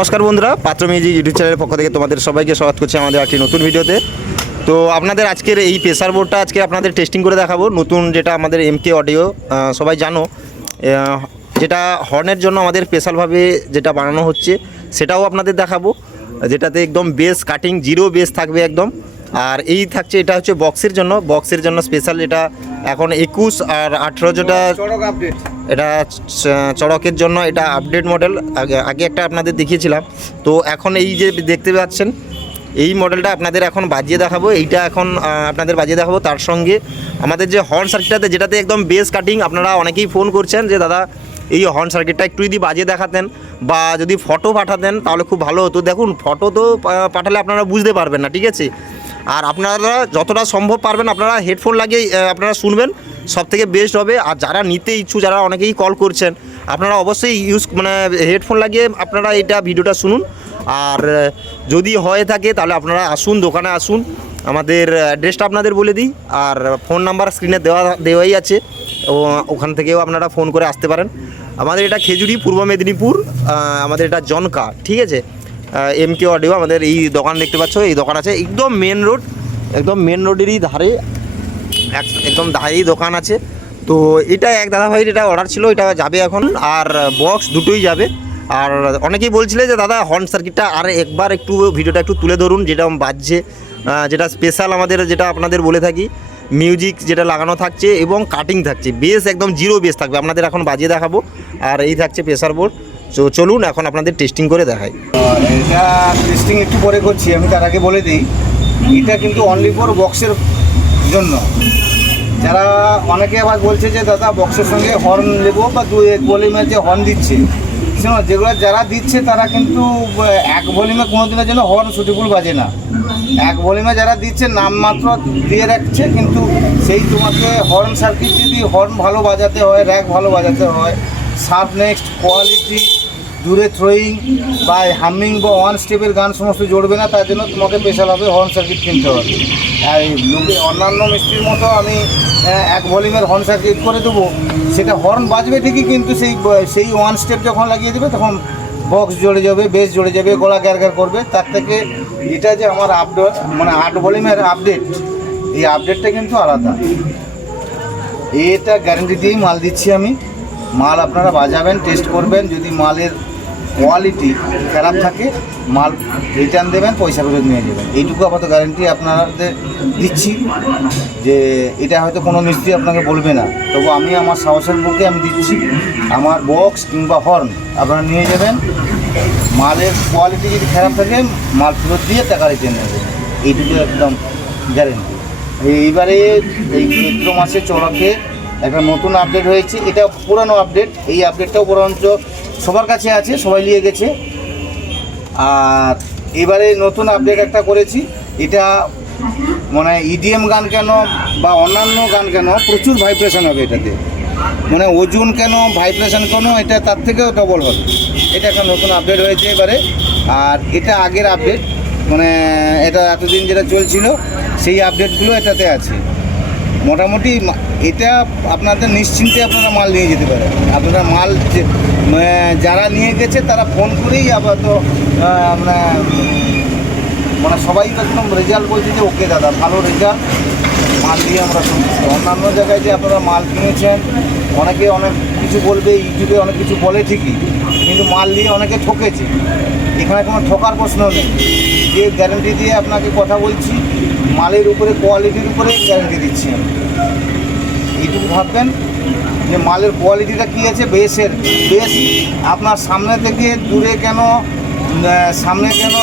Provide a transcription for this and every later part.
নমস্কার বন্ধুরা, পাত্র মিউজিক ইউটিউব চ্যানেলের পক্ষ থেকে তোমাদের সবাইকে স্বাগত করছি আমাদের একটি নতুন ভিডিওতে। তো আপনাদের আজকের এই প্রেসার বোর্ডটা আজকে আপনাদের টেস্টিং করে দেখাবো। নতুন যেটা আমাদের এমকে অডিও সবাই জানো, যেটা হর্নের জন্য আমাদের স্পেশালভাবে যেটা বানানো হচ্ছে সেটাও আপনাদের দেখাবো, যেটাতে একদম বেস কাটিং জিরো বেস থাকবে একদম। আর এই থাকছে, এটা হচ্ছে বক্সের জন্য স্পেশাল, এটা এখন 21 আর 18 যেটা এটা চড়কের জন্য এটা আপডেট মডেল। আগে একটা আপনাদের দেখিয়েছিলাম, তো এখন এই যে দেখতে পাচ্ছেন এই মডেলটা আপনাদের এখন বাজিয়ে দেখাবো। এইটা এখন আপনাদের বাজিয়ে দেখাবো। তার সঙ্গে আমাদের যে হর্ন সার্কিটটাতে, যেটাতে একদম বেস কাটিং, আপনারা অনেকেই ফোন করছেন যে দাদা এই হর্ন সার্কিটটা একটু যদি বাজিয়ে দেখাতেন বা যদি ফটো পাঠাতেন তাহলে খুব ভালো হতো। দেখুন, ফটো তো পাঠালে আপনারা বুঝতে পারবেন না, ঠিক আছে। আর আপনারা যতটা সম্ভব পারবেন আপনারা হেডফোন লাগিয়ে আপনারা শুনবেন, সবথেকে বেস্ট হবে। আর যারা নিতে ইচ্ছুক, যারা অনেকেই কল করছেন, আপনারা অবশ্যই হেডফোন লাগিয়ে আপনারা এটা ভিডিওটা শুনুন। আর যদি হয়ে থাকে তাহলে আপনারা আসুন, দোকানে আসুন। আমাদের অ্যাড্রেসটা আপনাদের বলে দিই, আর ফোন নাম্বার স্ক্রিনে দেওয়াই আছে, ওখান থেকেও আপনারা ফোন করে আসতে পারেন। আমাদের এটা খেজুরি, পূর্ব মেদিনীপুর, আমাদের এটা জনকা, ঠিক আছে। এমকে অডিও আমাদের এই দোকান দেখতে পাচ্ছ, এই দোকান আছে একদম মেন রোডেরই ধারে, একদম ধারেই দোকান আছে। তো এটা এক দাদাভাইয়ের এটা অর্ডার ছিল, এটা যাবে এখন। আর বক্স দুটোই যাবে। আর অনেকেই বলছিলে যে দাদা হর্ন সার্কিটটা আর একবার একটু ভিডিওটা একটু তুলে ধরুন, যেটা বাজছে, যেটা স্পেশাল আমাদের, যেটা আপনাদের বলে থাকি, মিউজিক যেটা লাগানো থাকছে এবং কাটিং থাকছে, বেস একদম জিরো বেস থাকবে, আপনাদের এখন বাজিয়ে দেখাবো। আর এই থাকছে প্রেসার বোর্ড। তো চলুন এখন আপনাদের টেস্টিং করে দেখাই। এটা টেস্টিং একটু পরে করছি, আমি তার আগে বলে দিই এটা কিন্তু অনলি ফর বক্সের জন্য। যারা অনেকে আবার বলছে যে দাদা বক্সের সঙ্গে হর্ন নেবো বা এক ভলিউমের যে হর্ন দিচ্ছে, যেগুলো যারা দিচ্ছে তারা কিন্তু এক ভলিউমে কোনো দিনের জন্য হর্ন সুটেবল বাজে না। এক ভলিউমে যারা দিচ্ছে নামমাত্র দিয়ে রাখছে, কিন্তু সেই তোমাকে হর্ন সার্কিট যদি হর্ন ভালো বাজাতে হয়, র্যাক ভালো বাজাতে হয়, সাব নেক্সট কোয়ালিটি, দূরে থ্রোয়িং বা হামিং বা ওয়ান স্টেপের গান সমস্ত জড়বে না, তার জন্য তোমাকে স্পেশালভাবে হর্ন সার্কিট কিনতে হবে। আর লোকে অন্যান্য মিস্ত্রির মতো আমি এক ভলিউমের হর্ন সার্কিট করে দেবো, সেটা হর্ন বাজবে ঠিকই, কিন্তু সেই ওয়ান স্টেপ যখন লাগিয়ে দেবে তখন বক্স জড়ে যাবে, বেস জড়ে যাবে, গলা গ্যার করবে। তার থেকে এটা যে আমার আপডেট 8 ভলিউমের আপডেট, এই আপডেটটা কিন্তু আলাদা। এটা গ্যারেন্টি দিয়েই মাল দিচ্ছি আমি। মাল আপনারা বাজাবেন, টেস্ট করবেন, যদি মালের কোয়ালিটি খারাপ থাকে মাল রিটার্ন দেবেন, পয়সা ফেরত নিয়ে যাবেন। এইটুকু আপাতত গ্যারেন্টি আপনাদের দিচ্ছি, যে এটা হয়তো কোনো মিস্ত্রি আপনাকে বলবে না, তবু আমি আমার সাহসের বুকে আমি দিচ্ছি। আমার বক্স কিংবা হর্ন আপনারা নিয়ে যাবেন, মালের কোয়ালিটি যদি খারাপ থাকে মাল ফেরত দিয়ে টাকা রিটার্ন নেবেন, এইটুকু একদম গ্যারেন্টি। এইবারে এই চৈত্র মাসে চড়কে একটা নতুন আপডেট হয়েছে, এটা পুরানো আপডেট, এই আপডেটটাও বরঞ্চ সবার কাছে আছে, সবাই নিয়ে গেছে। আর এবারে নতুন আপডেট একটা করেছি, এটা মানে ইডিএম গান কেন বা অন্যান্য গান কেন প্রচুর ভাইব্রেশন হবে এটাতে, মানে ওজন কেন ভাইব্রেশন কেন এটা তার থেকেও ডবল হবে। এটা একটা নতুন আপডেট হয়েছে এবারে। আর এটা আগের আপডেট, মানে এটা এতদিন যেটা চলছিল সেই আপডেটগুলো এটাতে আছে। মোটামুটি এটা আপনাদের নিশ্চিন্তে আপনারা মাল নিয়ে যেতে পারেন। আপনারা মাল যারা নিয়ে গেছে তারা ফোন করেই আপাতত মানে সবাই একদম রেজাল্ট বলছে যে ওকে দাদা ভালো রেজাল্ট, মাল দিয়ে আমরা শুনছি। অন্যান্য জায়গায় যে আপনারা মাল কিনেছেন, অনেকে অনেক কিছু বলবে, ইউটিউবে অনেক কিছু বলে ঠিকই, কিন্তু মাল দিয়ে অনেকে ঠকেছে। এখানে কোনো ঠকার প্রশ্ন নেই, যে গ্যারেন্টি দিয়ে আপনাকে কথা বলছি, মালের উপরে কোয়ালিটির উপরে গ্যারেন্টি দিচ্ছি আমি। এইটুকু ভাববেন যে মালের কোয়ালিটিটা কী আছে, বেস আপনার সামনে থেকে দূরে কেন, সামনে কেন,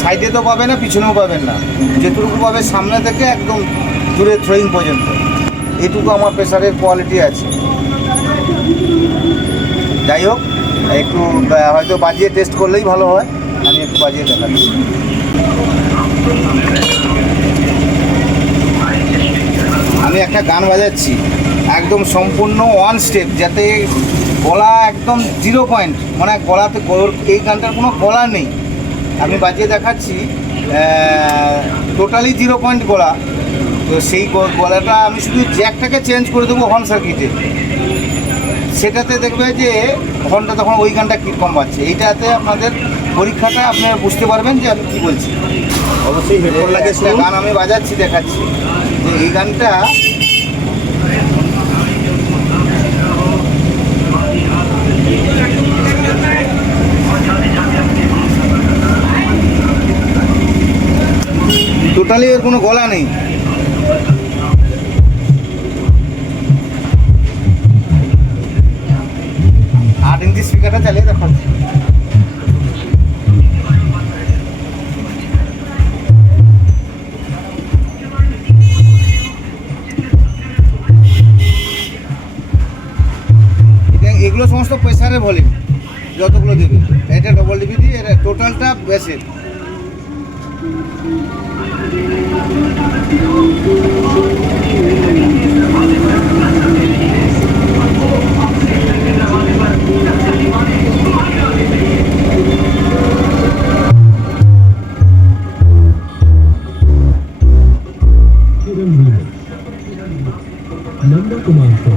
সাইডে তো পাবে না, পিছনেও পাবেন না, যেটুকু পাবে সামনে থেকে একদম দূরে থ্রোয়িং পর্যন্ত, এইটুকু আমার প্রেসারের কোয়ালিটি আছে। যাই হোক, একটু হয়তো বাজিয়ে টেস্ট করলেই ভালো হয়, আমি একটু বাজিয়ে দেখাচ্ছি। আমি একটা গান বাজাচ্ছি একদম সম্পূর্ণ ওয়ান স্টেপ, যাতে গলা একদম 0 পয়েন্ট, মানে গলাতে এই গানটার কোনো গলা নেই। আমি বাজিয়ে দেখাচ্ছি, টোটালি 0 পয়েন্ট গলা। তো সেই গলাটা আমি শুধু জ্যাকটাকে চেঞ্জ করে দেবো হর্ন সার্কিটে, সেটাতে দেখবে যে হর্নটা তখন ওই গানটা কীরকম বাজছে। এইটাতে আপনাদের পরীক্ষাটা আপনারা বুঝতে পারবেন যে আমি কী বলছি। অবশ্যই হেডফোন লাগে একটা গান আমি বাজাচ্ছি, দেখাচ্ছি যে এই গানটা টোটালি এর কোনো গলা নেই। 8 ইঞ্চি স্পিকারটা চালিয়ে দেখুন। এগুলো সমস্ত প্রেসারের ভলিউম যতগুলো দেবে, এটা ডবল ডিবি দিয়ে, এটা টোটালটা বেসের। नंदा कुमार को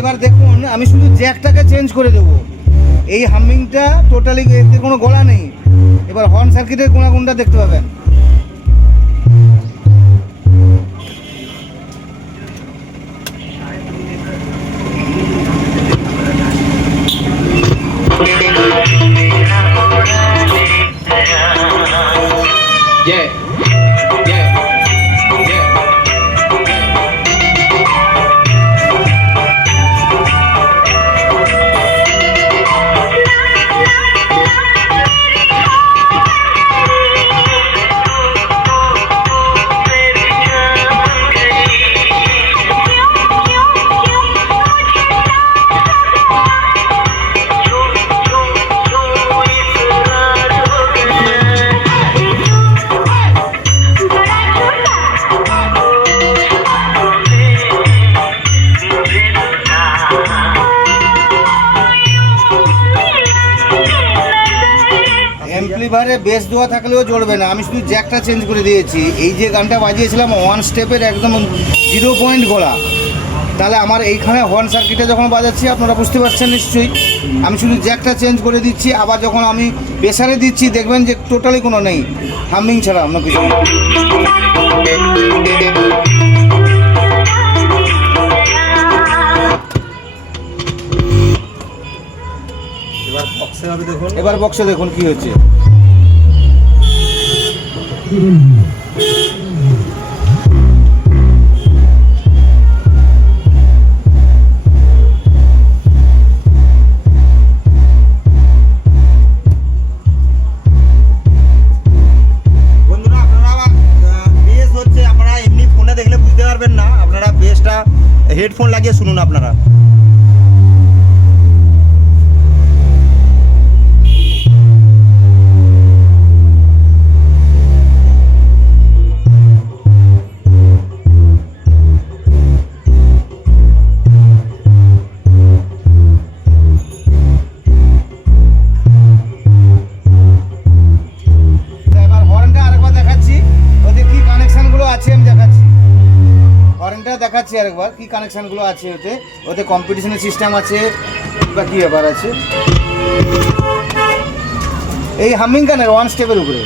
এবার দেখুন, আমি শুধু জ্যাকটাকে চেঞ্জ করে দেবো। এই হামিংটা টোটালি এতে কোনো গলা নেই। এবার হর্ন সার্কিটের গুণাগুণটা দেখতে পাবেন। এমপ্লিফায়ারে বেস দেওয়া থাকলেও জ্বলবে না, আমি শুধু জ্যাকটা চেঞ্জ করে দিয়েছি। এই যে গানটা বাজিয়েছিলাম ওয়ান স্টেপের একদম 0 পয়েন্ট গলা, তাহলে আমার এইখানে হর্ন সার্কিটে যখন বাজাচ্ছি আপনারা বুঝতে পারছেন নিশ্চয়ই। আমি শুধু জ্যাকটা চেঞ্জ করে দিচ্ছি, আবার যখন আমি প্রেসারে দিচ্ছি দেখবেন যে টোটালি কোনো নেই, হামিং ছাড়া অন্য কিছু। এবার বক্সে দেখুন কি হচ্ছে। বন্ধুরা আপনারা বেস হচ্ছে, আপনারা এমনি ফোনে দেখলে বুঝতে পারবেন না, আপনারা বেসটা হেডফোন লাগিয়ে শুনুন আপনারা। এবার হর্নটা আরেকবার দেখাচ্ছি, ওতে কি কানেকশানগুলো আছে আমি দেখাচ্ছি। হর্নটা দেখাচ্ছি আরেকবার কি কানেকশানগুলো আছে ওতে। ওতে কম্পিটিশনের সিস্টেম আছে বা কী ব্যাপার আছে। এই হামিং গানের ওয়ান স্টেপের উপরে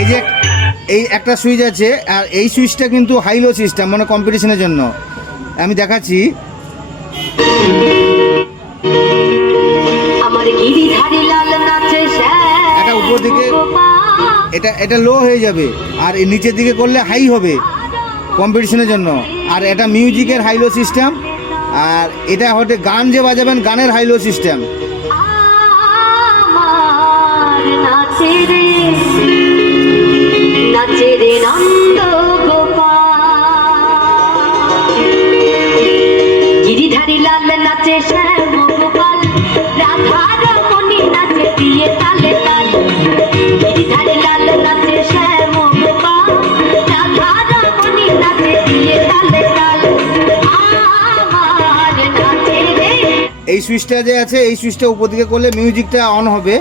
এই যে এই একটা সুইচ আছে, আর এই সুইচটা কিন্তু হাই লো সিস্টেম, মানে কম্পিটিশনের জন্য। আমি দেখাচ্ছি, এটা উপর দিকে এটা লো হয়ে যাবে, আর এই নিচের দিকে করলে হাই হবে। কম্পিটিশনের জন্য। আর এটা মিউজিকের হাইলো সিস্টেম, আর এটা হচ্ছে গান যে বাজাবেন গানের হাইলো সিস্টেম। আমার নাচে রে নন্দ গোপাল, গিরিধারী লাল নাচে শ্যাম গোপাল, রাধা রমণী নাচে দিয়ে তালে তাল, গিরিধারী লাল নাচে শ্যাম গোপাল, রাধা রমণী নাচে দিয়ে তালে তাল, আমার নাচে রে। এই সুইচটা যে আছে, এই সুইচটা উপর দিকে করলে মিউজিকটা অন হবে।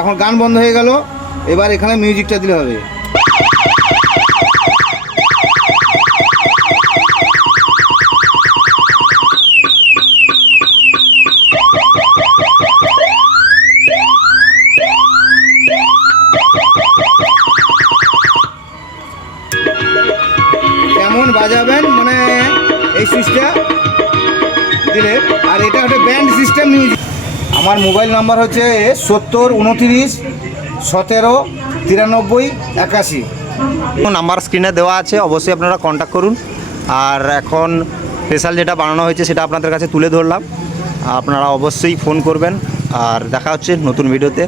এখন গান বন্ধ হয়ে গেল, এবার এখানে মিউজিকটা দিলে হবে। কেমন বাজাবেন মানে এই সুইচটা দিলে। আর এটা হচ্ছে ব্যান্ড সিস্টেম মিউজিক। আমার মোবাইল নাম্বার হচ্ছে 7029179381। নাম্বার স্ক্রিনে দেওয়া আছে, অবশ্যই আপনারা কন্ট্যাক্ট করুন। আর এখন স্পেশাল যেটা বানানো হয়েছে সেটা আপনাদের কাছে তুলে ধরলাম, আপনারা অবশ্যই ফোন করবেন। আর দেখা হচ্ছে নতুন ভিডিওতে।